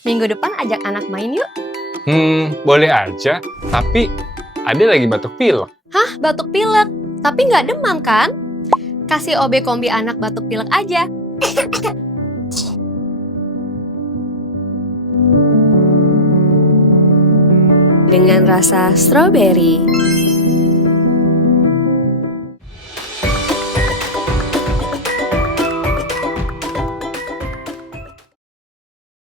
Minggu depan ajak anak main yuk. Boleh aja. Tapi Ade lagi batuk pilek. Hah, batuk pilek? Tapi nggak demam kan? Kasih OB kombi anak batuk pilek aja. Dengan rasa strawberry.